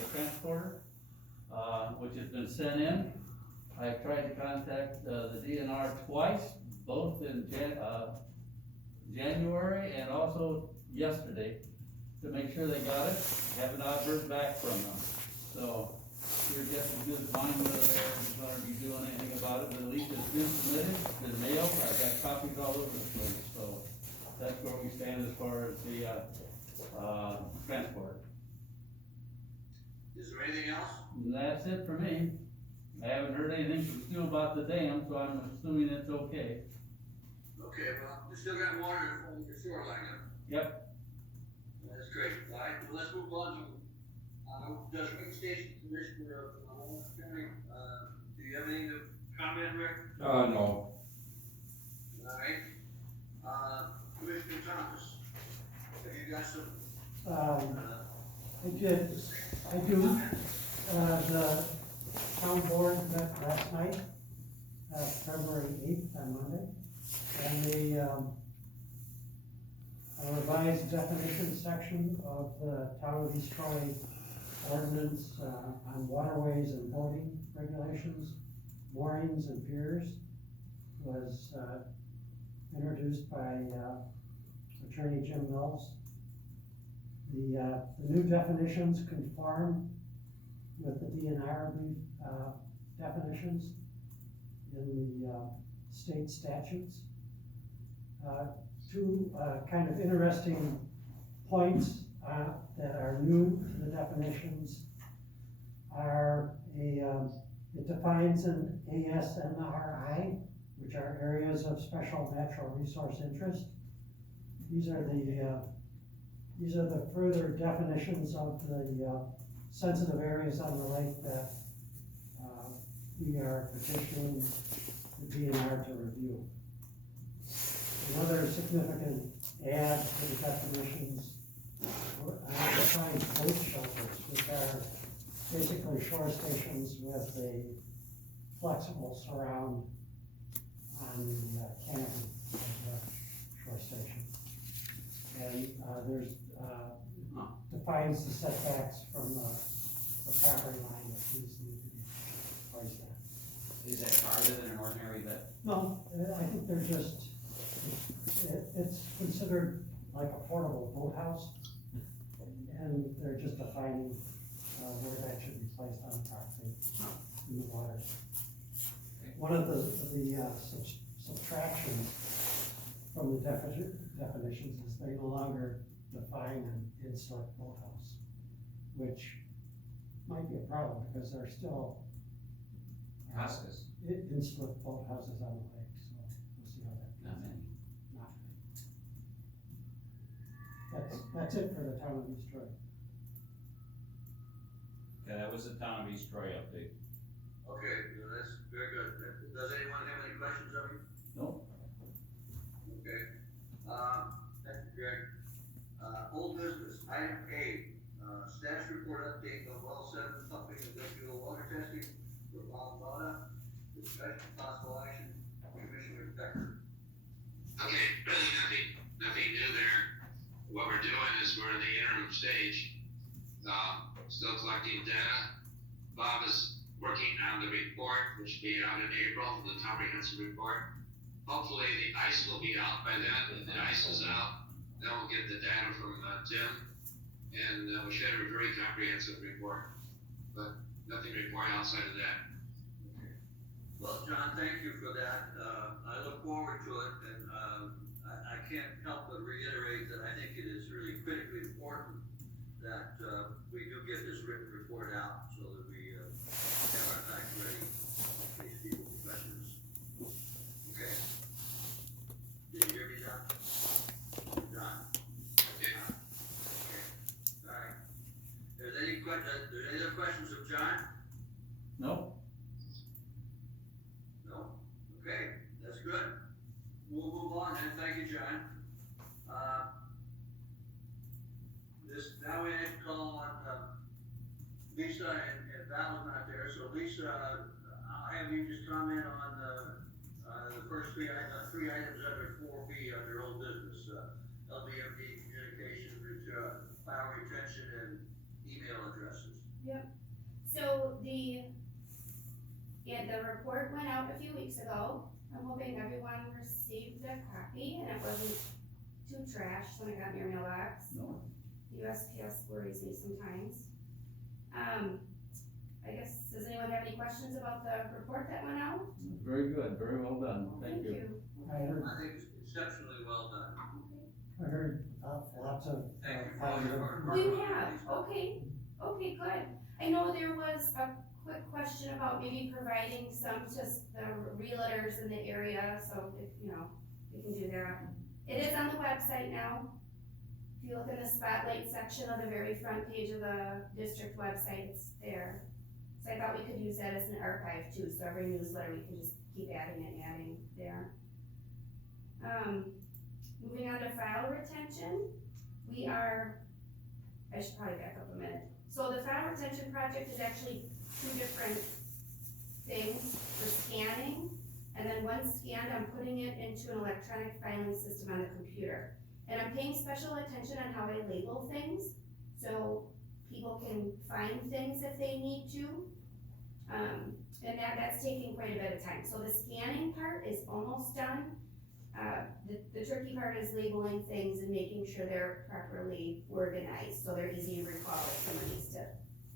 transporter, which has been sent in. I tried to contact, the DNR twice, both in January and also yesterday, to make sure they got it. Have not heard back from them. So, your guess is good as mine whether they're gonna be doing anything about it, but at least it's been submitted, it's been mailed, I've got copies all over the place, so that's where we stand as far as the, transport. Is there anything else? And that's it for me. I haven't heard anything from Stu about the dam, so I'm assuming it's okay. Okay, well, you still got water on your shoreline, huh? Yep. That's great. All right, well, let's move on to, does Rick Station Commissioner of Orange County, do you have anything to comment, Rick? No. All right. Commissioner Thomas, have you got some, I do. The town board met last night, February 8th on Monday, and the revised definition section of the town of East Troy ordinance on waterways and boating regulations, moorings and piers was introduced by Attorney Jim Mills. The new definitions conform with the DNR definitions in the state statutes. Two kind of interesting points that are new to the definitions are it defines an ASNRI, which are areas of special natural resource interest. These are the further definitions of the sensitive areas on the lake that we are petitioning the DNR to review. Another significant add to the definitions defines boat shelters, which are basically shore stations with a flexible surround on the canopy of the shore station. And there's defines the setbacks from the property line that these need to be placed at. Is that farther than an ordinary vet? No, I think they're just, it's considered like a portable boathouse, and they're just defining where that should be placed on the property in the water. One of the subtractions from the definitions is they no longer define an in-slip boathouse, which might be a problem because there are still Houses, in-slip boathouses on the lake, so we'll see how that not many. not. That's it for the town of East Troy. Okay, that was the town of East Troy update. okay, well, that's very good. Does anyone have any questions of you? No. Okay. Thank you, Greg. Old business, item A, status report update on well 7 pumping industrial water testing for Beulah. Discussion possible action, Commissioner Becker. Okay, really nothing new there. What we're doing is we're in the interim stage, still collecting data. Bob is working on the report, which will be out in April, the comprehensive report. Hopefully the ice will be out by then. If the ice is out, then we'll get the data from Tim, and we should have a very comprehensive report, but nothing to report outside of that. Okay. Well, John, thank you for that. I look forward to it, and I can't help but reiterate that I think it is really critically important that we do get this written report out so that we have our facts ready in case people have questions. Okay. Did you hear me, John? John? Okay. Okay. All right. There's any other questions of John? No? No? Okay, that's good. We'll move on then. Thank you, John. Now we have to call on Lisa and Val's not there. So Lisa, I'll have you just comment on the first three items under 4B under old business. LBMD communication, file retention, and email addresses. Yeah, Yeah, the report went out a few weeks ago. I'm hoping everyone received a copy and it wasn't too trashed when it got in your mailbox. No. USPS worries me sometimes. I guess, does anyone have any questions about the report that went out? Very good, very well done, Well, thank you. I heard, I think it's exceptionally well done. I heard lots of Thank you for all your positive. hard Oh, work. you have, okay, good. I know there was a quick question about maybe providing some to the realtors in the area, so if, you know, we can do that. It is on the website now. If you look in the spotlight section of the very front page of the district website, it's there. So I thought we could use that as an archive too, so every newsletter we can just keep adding and adding there. Moving on to file retention, I should probably back up a minute. So the file retention project is actually two different things for scanning, and then one scanned, I'm putting it into an electronic filing system on the computer. And I'm paying special attention on how I label things, so people can find things if they need to. And that's taking quite a bit of time. So the scanning part is almost done. The tricky part is labeling things and making sure they're properly organized, so they're easy to recall if someone needs to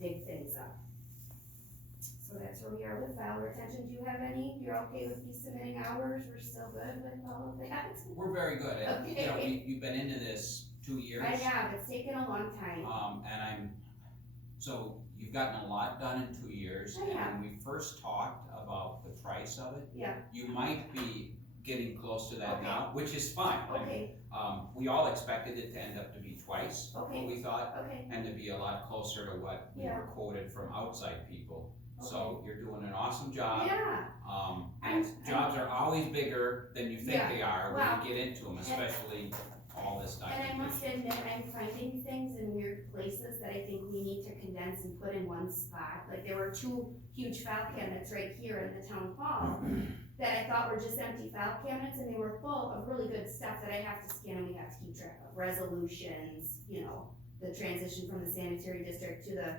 dig things up. So that's where we are with file retention. Do you have any? You're okay with me submitting hours? We're still good with all of that? We're very good, and, you know, Okay. you've been into this 2 years. I have, it's taken a long time. So you've gotten a lot done in 2 years. I have. And when we first talked about the price of it, Yeah, you might be getting close to that Okay. now, which is fine. okay, We all expected it to end up to be twice what okay, we thought, okay, and to be a lot closer to what we Yeah. were quoted from outside people. So you're doing an awesome job. yeah, And jobs are always bigger than you think Yeah. they are when Well, you get into them, especially all this and I must documentation. admit, I'm finding things in weird places that I think we need to condense and put in one spot. Like there were two huge file cabinets right here in the town hall that I thought were just empty file cabinets, and they were full of really good stuff that I have to scan and we have to keep track of. Resolutions, you know, the transition from the sanitary district to the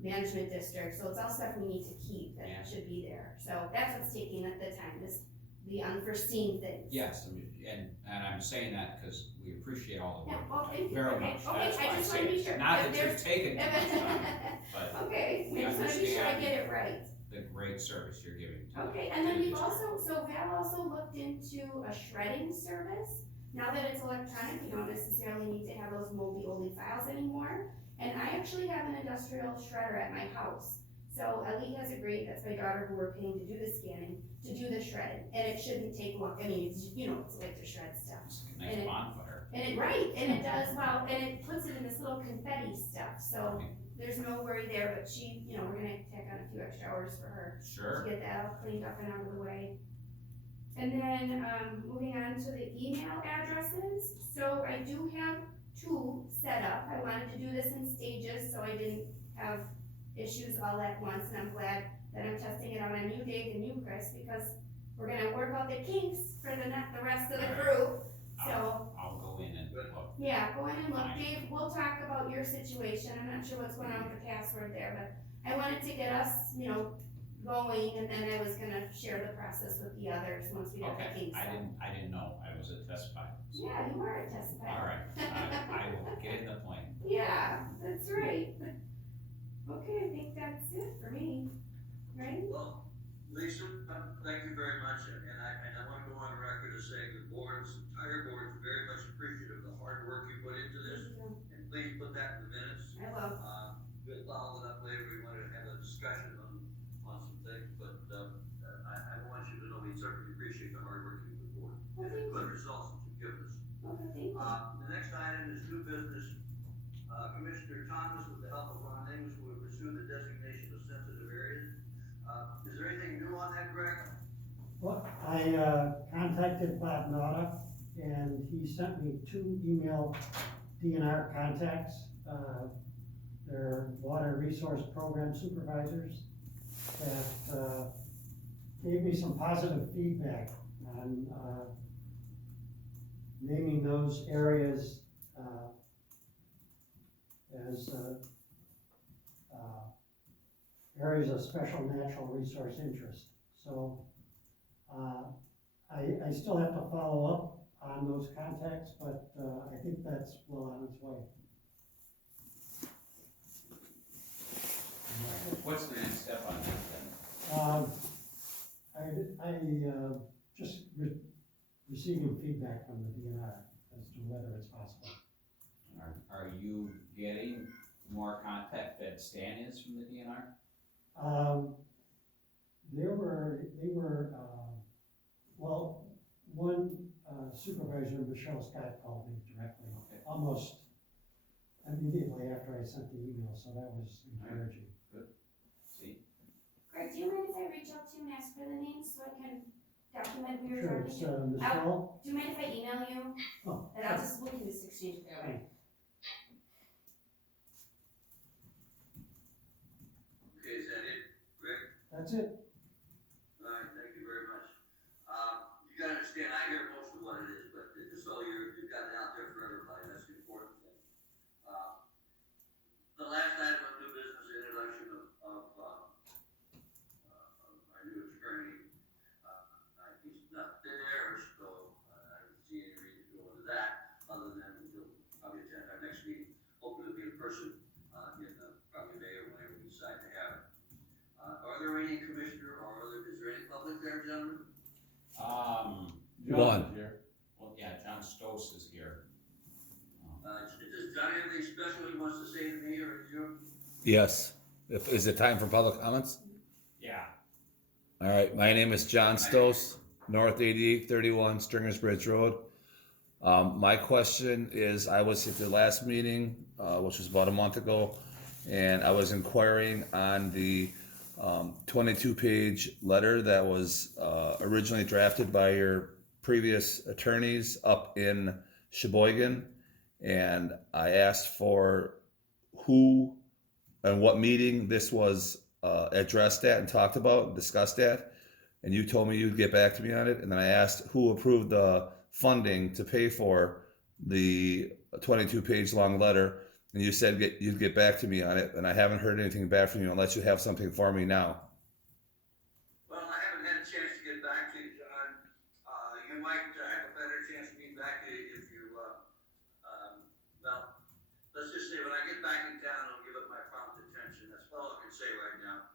management district, so it's all stuff we need to keep that Yeah. should be there. So that's what's taking the time, is the unforeseen things. Yes, I mean, and I'm saying that because we appreciate all the Yeah, work. well, thank you. Very Okay, much, okay, that's I why I just say wanna be it. sure. Not If that you're there's- taking too much time, but Okay, we I just wanna be sure I understand. get it right. the great service you're giving to. Okay, and then to the we've district. also, so Val also looked into a shredding service. Now that it's electronic, you don't necessarily need to have those moldy oldie files anymore. And I actually have an industrial shredder at my house. So Ellie has agreed, that's my daughter who we're paying to do the scanning, to do the shredding. And it shouldn't take long, I mean, it's, you know, it's like to shred stuff. It's like a and nice it- bonfire. And it, right, and it does, well, and it puts it in this little confetti stuff, so there's no worry there, but she, you know, we're gonna tack on a few extra hours for her to Sure, get that all cleaned up and out of the way. And then, moving on to the email addresses, so I do have two set up. I wanted to do this in stages, so I didn't have issues all at once, and I'm glad that I'm testing it out on you, Dave, and you, Chris, because we're gonna work out the kinks for the rest of the group. So, I'll go in and look. yeah, go in and look, Fine. Dave, we'll talk about your situation, I'm not sure what's going on with the password there, but I wanted to get us, you know, going, and then I was gonna share the process with the others once we got the Okay, kinks out. I didn't know, I was a test pilot. So, Yeah, you are a test pilot. all right, I will get in the plane. Yeah, that's right. Okay, I think that's it for me, right? Well, Lisa, thank you very much, and I wanna go on record as saying the entire board is very much appreciative of the hard work you put into this, and please put that in the minutes. I will. We'll follow it up later, we wanna have a discussion on some things, but, I want you to know we certainly appreciate the hard work you put forward, Well, and the thank good you. results that you've given us. Okay, thank you. The next item is new business. Commissioner Thomas, with the help of Ron Amos, will pursue the designation of sensitive areas. Is there anything new on that, Greg? Well, I contacted Bob Nauta, and he sent me 2 email DNR contacts. They're water resource program supervisors that gave me some positive feedback on naming those areas as areas of special natural resource interest. So, I still have to follow up on those contacts, but, I think that's well on its way. What's the next step on that then? Just receiving feedback from the DNR as to whether it's possible. Are you getting more contact that Stan is from the DNR? Well, one supervisor, Michelle Scott, called me directly, Okay. almost immediately after I sent the email, so that was encouraging. See? Greg, do you mind if I reach out to you and ask for the names so I can document who you're Sure, talking it's to? Michelle. Do you mind if I email you? Oh, And I'll just, we can just exchange it that way. Okay, is that it, Rick? That's it. All right, thank you very much. You gotta understand, I hear most of what it is, but just so you've got it out there for everybody, that's the important thing. The last item of new business, introduction of our new attorney. He's not there, so I don't see any reason to go into that, other than he'll probably attend our next meeting. Hopefully it'll be in person, probably May or whenever we decide to have it. Are there any commissioner is there any public there, gentlemen? John is here. Well, yeah, John Stoss is here. Does John have anything special he wants to say to me or you? Yes. Is it time for public comments? Yeah. All right. My name is John Stoss, North 8831 Stringers Bridge Road. My question is, I was at the last meeting, which was about a month ago, and I was inquiring on the 22-page letter that was originally drafted by your previous attorneys up in Sheboygan, and I asked for who and what meeting this was addressed at and talked about and discussed at, and you told me you'd get back to me on it. And then I asked who approved the funding to pay for the 22-page long letter, and you said you'd get back to me on it, and I haven't heard anything back from you unless you have something for me now. Well, I haven't had a chance to get back to you, John. You might have a better chance of getting back to you if you, well, let's just say when I get back in town, I'll give it my prompt attention. That's all I can say right now.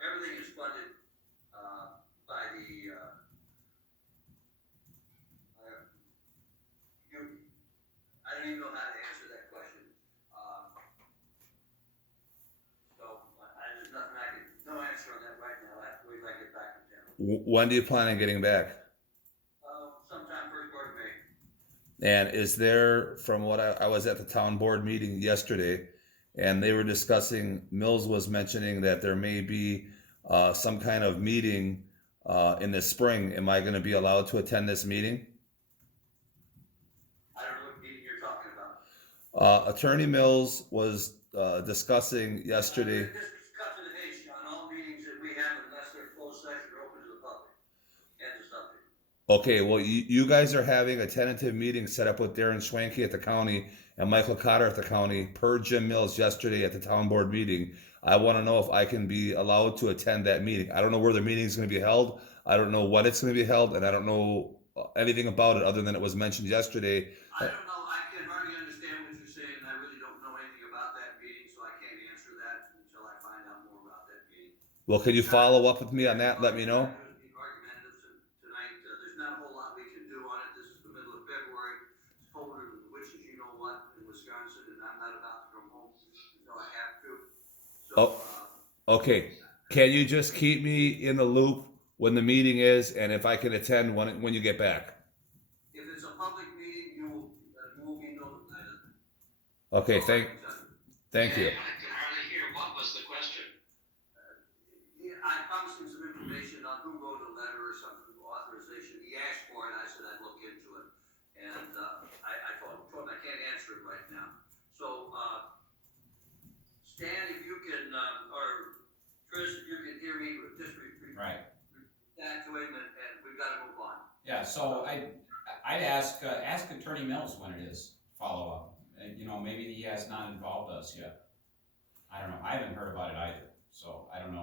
Everything is funded by the, I don't even know how to answer that question. There's nothing no answer on that right now. I have to wait till I get back in town. When do you plan on getting back? Sometime first part of May. And is there, from what I was at the town board meeting yesterday, and they were discussing, Mills was mentioning that there may be some kind of meeting in the spring. Am I going to be allowed to attend this meeting? I don't know what meeting you're talking about. Attorney Mills was discussing yesterday. Just cut to the chase, John. All meetings that we have, unless they're closed session, are open to the public. End of subject. Okay, well, you guys are having a tentative meeting set up with Darren Schwanke at the county and Michael Cotter at the county per Jim Mills yesterday at the town board meeting. I want to know if I can be allowed to attend that meeting. I don't know where the meeting is going to be held. I don't know when it's going to be held, and I don't know anything about it other than it was mentioned yesterday. I don't know. I can hardly understand what you're saying. I really don't know anything about that meeting, so I can't answer that until I find out more about that meeting. Well, can you follow up with me on that? Let me know. Argumentative tonight. There's not a whole lot we can do on it. This is the middle of February. It's colder than the witches, you know what, in Wisconsin, and I'm not about to come home until I have to. So, Okay. Can you just keep me in the loop when the meeting is, and if I can attend when you get back? if it's a public meeting, you will be notified of it. Okay. Thank you. I can hardly hear. What was the question? I promised him some information on who wrote a letter or some authorization. He asked for it. I said I'd look into it, and I told him I can't answer it right now. So, Stan, if you can, or Chris, if you can hear me, just repeat Right. that to him, and we've got to move on. Yeah, so I'd ask Attorney Mills when it is follow up. Maybe he has not involved us yet. I don't know. I haven't heard about it either, so I don't know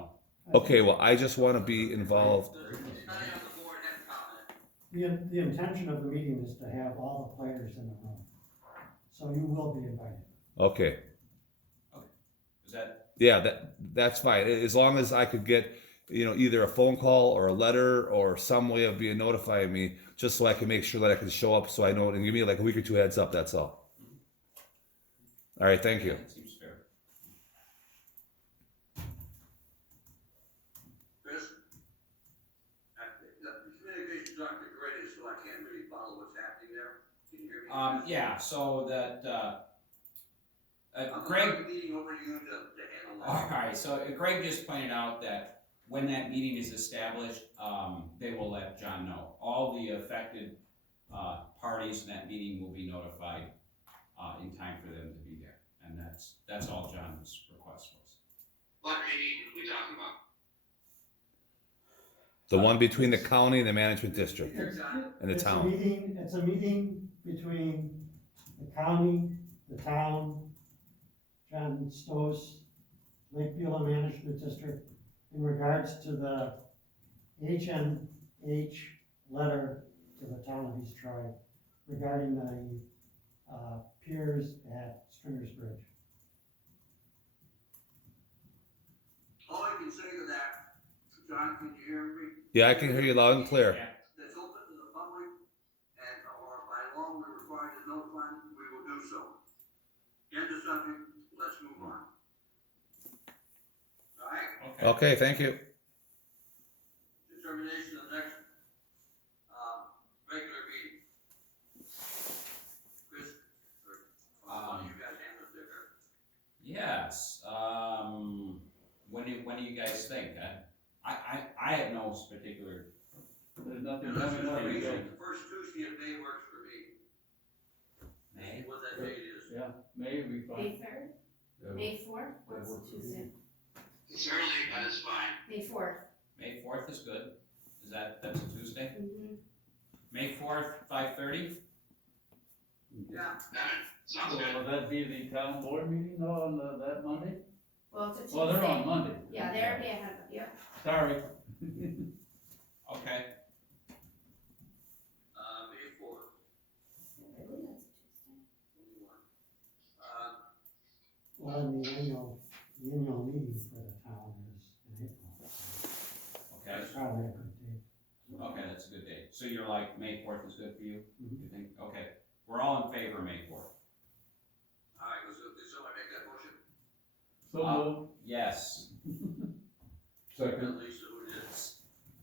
Okay, well, I just wanna be involved. Anybody on the board had comment? The intention of the meeting is to have all the players in the room. So you will be invited. Okay, Is that, yeah, that's fine, as long as I could get, either a phone call or a letter or some way of being notifying me, just so I can make sure that I can show up, so I know, and give me like a week or two heads up, that's all. All right, thank you. that seems fair. Chris? The communications aren't the greatest, so I can't really follow what's happening there. Can you hear me? Yeah, so that, I'm Greg, turning the meeting over to you to handle that. alright, so Greg just pointed out that when that meeting is established, they will let John know. All the affected, parties in that meeting will be notified, in time for them to be there. And that's all John's request was. What meeting are we talking about? The one between the county and the management district Here, John. and the It's town. a meeting between the county, the town, John Stoss, Lake Beulah Management District, in regards to the HNH letter to the town of East Troy regarding the piers at Stringer's Bridge. All I can say to that, John, can you hear me? Yeah, I can hear you loud and clear. That's open to the public, and, or by law, we're required to notify them, we will do so. End of subject, let's move on. All right, Okay, thank you. determination of next, regular meeting. Chris, or, you guys handle it there. Yes, when do you guys think? I have no particular, There's nothing Now, coming up. the first Tuesday of May works for me. May? What that date is. Yeah, May will be May fine. third, May fourth, what's Tuesday? It's early, but it's fine. May fourth. May 4th is good. That's a Tuesday? Mm-hmm. May 4th, 5:30? Yeah, Sounds So good. will that be the town board meeting though on that Monday? Well, it's a Tuesday. Oh, they're on Monday. Yeah, they're a day ahead of, yep. Sorry. Okay. May fourth, I believe that's a Tuesday. 21. Well, and the annual meeting for the town is in April. Okay. It's probably a good date. Okay, that's a good date. So you're like, May 4th is good for you? Mhm. You think? Okay. We're all in favor of May 4th. All right, did somebody make that motion? So moved. Yes. Second. Lisa, who did?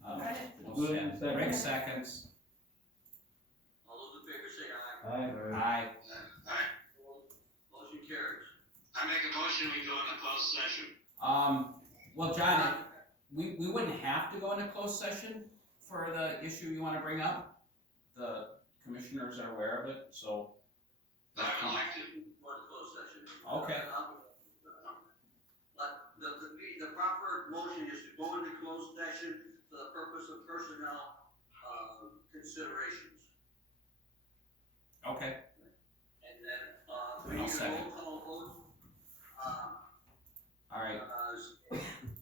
Got it. We'll stand. Second. Rick seconds. All those in favor say aye. Aye. Aye. Alright, Motion carries. I make a motion, we go into closed session. Well, John, we wouldn't have to go into closed session for the issue you wanna bring up. The commissioners are aware of it, so. But I would like to. One closed session. Okay. But the proper motion is to go into closed session for the purpose of personnel, considerations. Okay. And then, we need a second. roll call vote. Alright.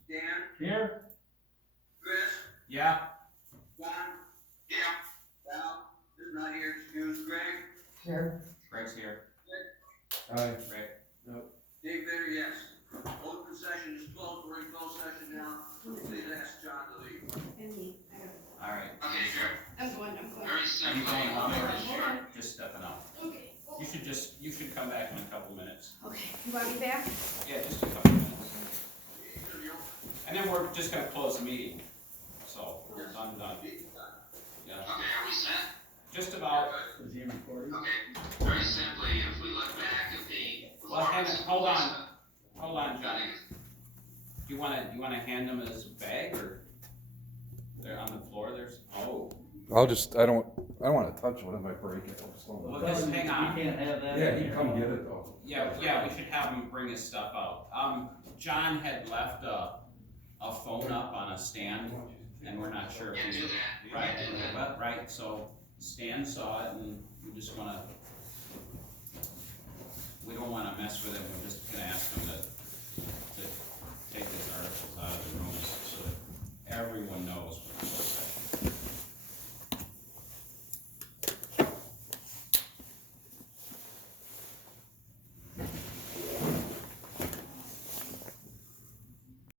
Dan, Here? Chris, Yeah. John, Yeah. Val is not here, excuse, Greg, Here, Greg's here. Aye. Rick. Dave Bader, yes. Open session is closed, we're in closed session now, please ask John to leave. And me, I got it. Alright. Okay, good. I'm going. Very Are you simple. going home or Hold on. just stepping out? Okay. You should come back in a couple minutes. Okay, you want me back? Yeah, just a couple minutes. And then we're just gonna close the meeting. So, we're done. Yeah. Okay, are we set? Just about. Is he recording? Okay, very simply, if we look back at the. Well, hang on, hold on. Hold on, I John. think Do you wanna hand him his bag or? They're on the floor, I don't wanna touch it if I break it. I'll just let it- Well, just hang on. You can't have that. Yeah, in you here. come get it though. Yeah, we should have him bring his stuff out. John had left a phone up on a stand, and we're not sure if Can't do he's. that. Right, Can't do that. but, right, so Stan saw it, and we just wanna, we don't wanna mess with it, we're just gonna ask him to